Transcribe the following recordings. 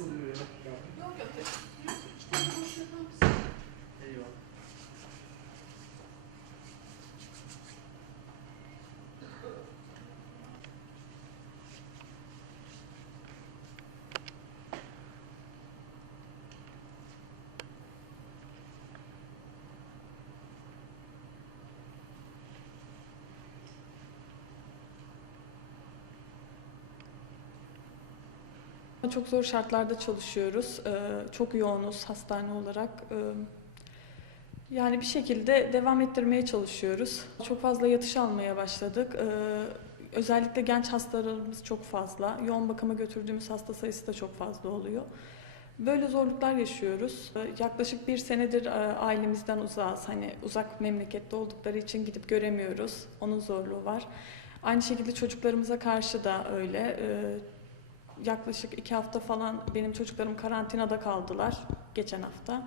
oluyor ya. Yok yok. Çok zor şartlarda çalışıyoruz. Ee, Çok yoğunuz hastane olarak. Ee, Yani bir şekilde devam ettirmeye çalışıyoruz. Çok fazla yatış almaya başladık. Ee, Özellikle genç hastalarımız çok fazla. Yoğun bakıma götürdüğümüz hasta sayısı da çok fazla oluyor. Böyle zorluklar yaşıyoruz. Yaklaşık bir senedir e, ailemizden uzağız. Hani uzak memlekette oldukları için gidip göremiyoruz. Onun zorluğu var. Aynı şekilde çocuklarımıza karşı da öyle. Yaklaşık iki hafta falan benim çocuklarım karantinada kaldılar geçen hafta.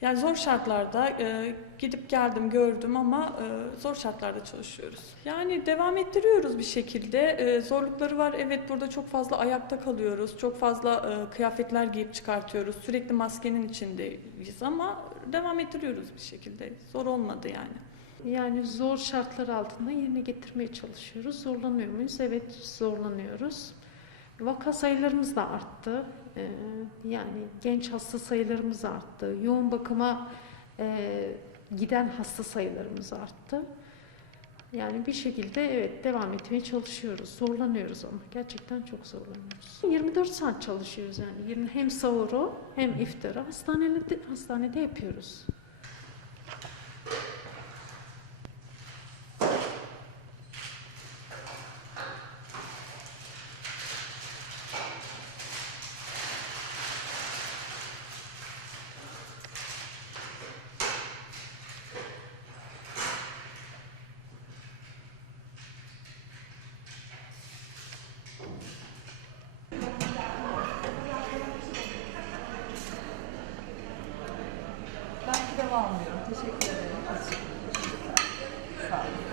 Yani zor şartlarda e, gidip geldim gördüm ama e, zor şartlarda çalışıyoruz. Yani devam ettiriyoruz bir şekilde. E, zorlukları var evet burada çok fazla ayakta kalıyoruz. Çok fazla e, kıyafetler giyip çıkartıyoruz. Sürekli maskenin içindeyiz ama devam ettiriyoruz bir şekilde. Zor olmadı yani. Yani zor şartlar altında yerine getirmeye çalışıyoruz. Zorlanıyor muyuz? Evet zorlanıyoruz. Vaka sayılarımız da arttı. Ee, yani genç hasta sayılarımız arttı. Yoğun bakıma e, giden hasta sayılarımız arttı. Yani bir şekilde evet devam etmeye çalışıyoruz. Zorlanıyoruz ama gerçekten çok zorlanıyoruz. 24 saat çalışıyoruz yani. Hem sahuru hem iftarı hastanede, hastanede yapıyoruz. almıyorum. Teşekkür ederim. Teşekkür. Sağ olun.